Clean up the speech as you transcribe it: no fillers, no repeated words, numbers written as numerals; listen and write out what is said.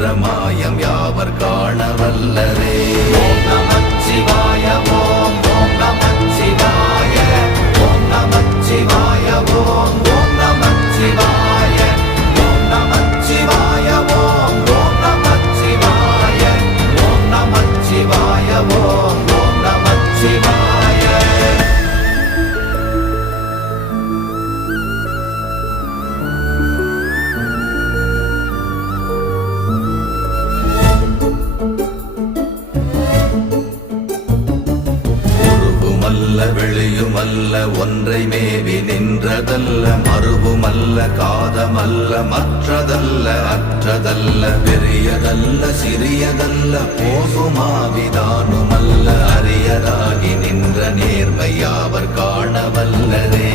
நின்ற மாயம் யாவர் காணவல்லரே. ஓம் நமச்சிவாய ஓம் ஓம் நமச்சிவாய ஓம் நமச்சிவாய ஓம் ஓம் நமச்சிவாய ஓம் நமச்சிவாய ஓம் ஓம் நமச்சிவாய ஓம் நமச்சிவாய ஓம் ஓம் நமச்சிவாய. வெளியுமல்ல ஒன்றை மேவி நின்றதல்ல மறுவுமல்ல காதமல்ல மற்றதல்ல அற்றதல்ல பெரியதல்ல சிறியதல்ல போகுமாவிதானுமல்ல அரியதாகி நின்ற நேர்மை யாவர் காணவல்லரே.